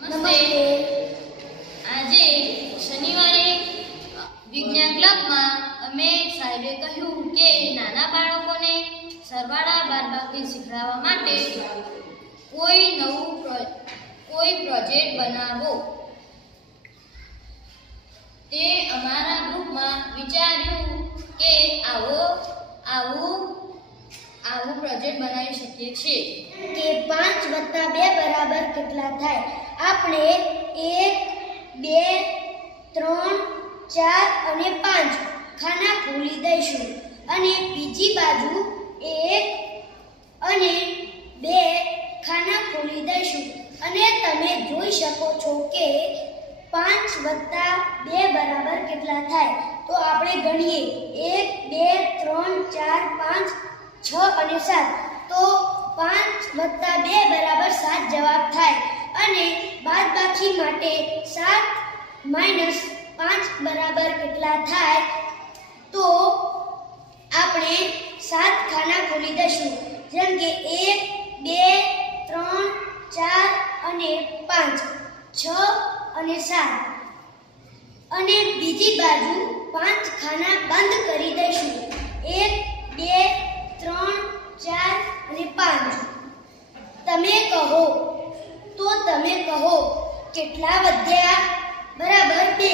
નમસ્તે. આજે શનિવારે વિજ્ઞાન ક્લબમાં અમે સાહેબે કહ્યું કે નાના બાળકોને સરવાળા બાદબાકી શીખવાડવા માટે કોઈ પ્રોજેક્ટ બનાવો. તે અમારા ગ્રુપમાં વિચાર્યું કે આવું પ્રોજેક્ટ બનાવી શકીએ છીએ કે 5 + 2 બરાબર કેટલા થાય. આપણે 1 2 3 4 અને 5 ખાના ખોલી દઈશું અને બીજી બાજુ 1 અને 2 ખાના ખોલી દઈશું અને તમે જોઈ શકો છો કે 5 + 2 બરાબર કેટલા થાય. તો આપણે ગણીએ 1 2 3 4 5 6 અને 7. તો 5 + 2 બરાબર 7 જવાબ થાય અને બાદબાકી માટે 7 - 5 બરાબર કેટલા થાય. તો આપણે 7 ખાના ખોલી દઈશું, જેમ કે 1 2 3 4 અને 5 6 અને 7 અને બીજી બાજુ 5 ખાના બંધ કરી દઈશું. 1 2 3 4 અને 5. તમે કહો કેટલા વધ્યા? બરાબર 2.